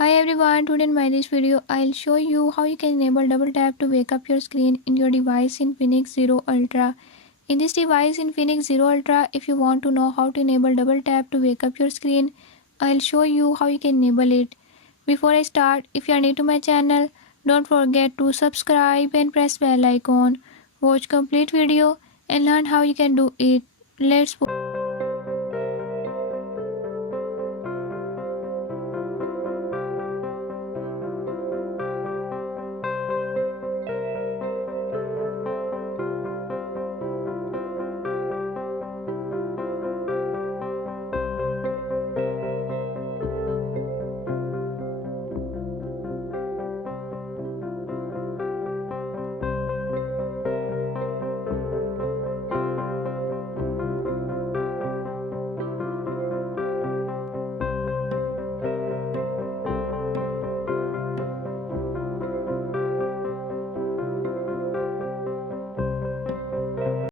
Hi everyone, today in this video I'll show you how you can enable double tap to wake up your screen in your device Infinix Zero Ultra. In this device Infinix Zero Ultra, if you want to know how to enable double tap to wake up your screen, I'll show you how you can enable it. Before I start, if you are new to my channel, don't forget to subscribe and press bell icon. Watch complete video and learn how you can do it. Let's